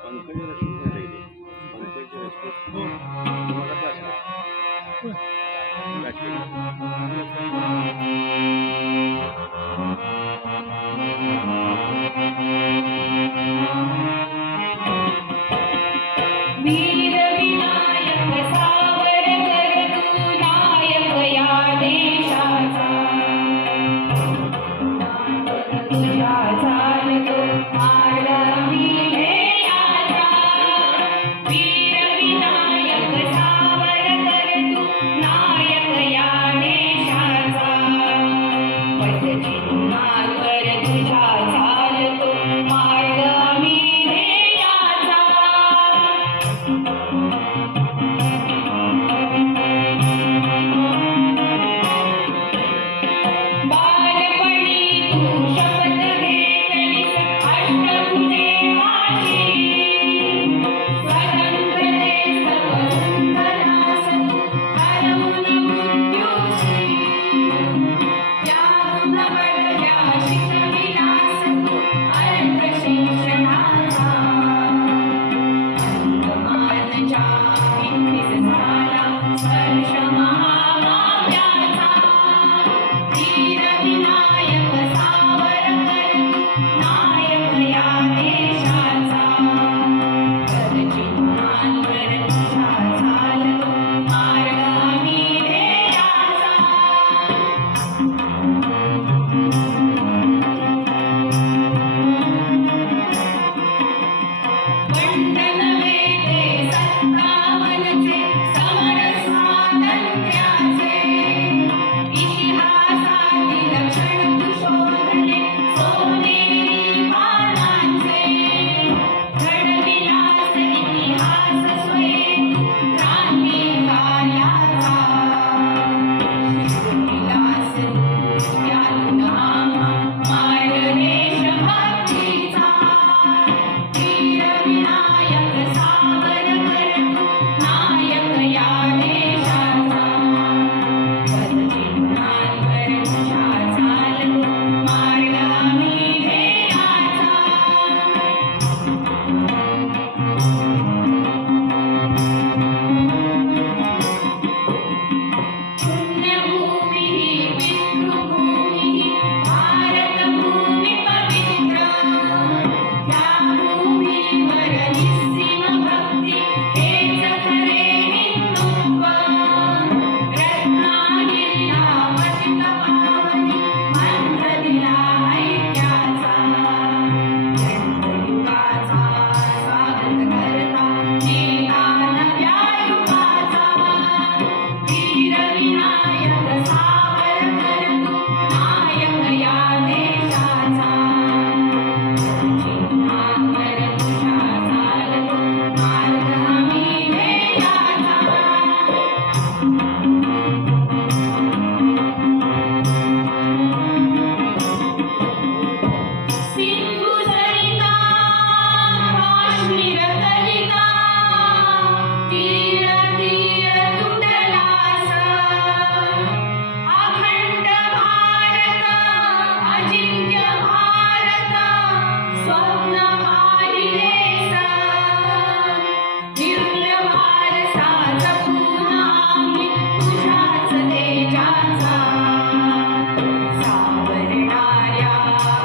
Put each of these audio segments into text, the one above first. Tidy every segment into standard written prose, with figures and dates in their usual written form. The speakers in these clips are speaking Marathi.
पंकज रश्मी झाले पंकज रश्मी तुम्हाला वीर विनायक सावरकर तू नायक या देशाचा तुझ्या चालतो आडवी ध्येयाचा वीर विनायक सावरकर तू नायक या देशाचा पदचिन्हांवर तुझ्या चालतो आडवी ध्येयाचा बालपणी तू शपथ घेतलीस अष्टभुजे माशी स्वतंत्रतेस वसुंधरास तू हरवून मृत्यूशी त्याग नवलल्या शिकविलास तू अर्थ शिक्षणाचा अंगमानच्या भिंतीस झाला स्पर्श महाकाव्याचा वीर विनायक सावरकर तू नायक या देशाचा पदचिन्हांवर तुझ्या चालतो मार्ग आम्ही ध्येयाचा वंदन वेदे 57चे समर स्वातंत्र्याचे इतिहासातील क्षण तू शोधले सोनेरी पानांचे घडविलास इतिहास स्वयं तू क्रांतिकार्याचा शिकविलास त्यातून आम्हा मार्ग देशभक्तीचा वीर विनायक सावरकर तू नायक या देशाचा पदचिन्हांवर तुझ्या चालतो मार्ग आम्ही ध्येयाचा पुण्यभूमी ही पितृभूमी ही भारतभूमी पवित्र या भूमीवर निस्सीम भक्ती हेच खरे हिंदुत्व रत्नागिरीला पतित पावनी मंत्र दिला ऐक्याचा युगाचा स्वागत करता नेता नव्या युगाचा वीर विनायक सावरकर तू नायक या देशाचा पदचिन्हांवर तुझ्या चालतो मार्ग आम्ही ध्येयाचा सिंधू सरिता काश्मीर कलिता तीर तीर तुटलास अखंड भारत अजिंक्य भारत स्वप्न पाहिलेस दिव्य वारसा जपून आम्ही तुझ्याच तेजाचा सावरणाऱ्या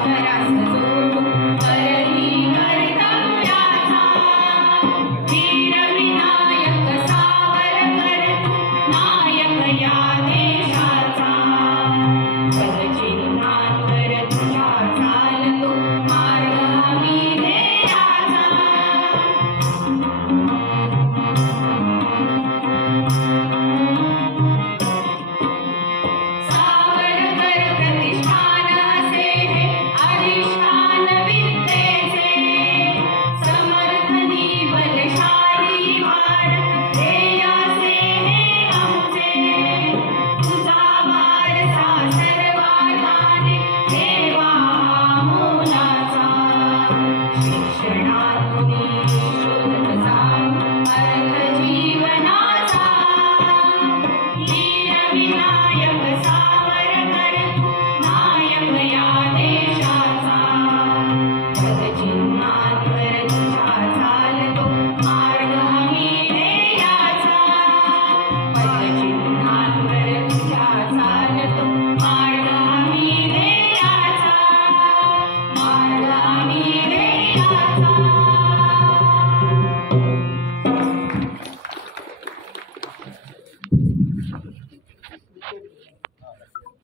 घरास जोडू करही कर्तव्याचा वीर विनायक सावरकर तू नायक या देशाचा पदचिन्हांवर तुझ्या चालतो मार्ग आम्ही ध्येयाचा सावरकर प्रतिष्ठान असे हे अधिष्ठान विद्येचे समर्थनी बलशाली भारत ध्येयाचे हे आमचे तुझा वारसा सर्वाधाने ठेवा मोलाचा शिक्षणातून शोधत जाऊ अर्थ जीवनाचा वीर विनायक सावरकर तू माता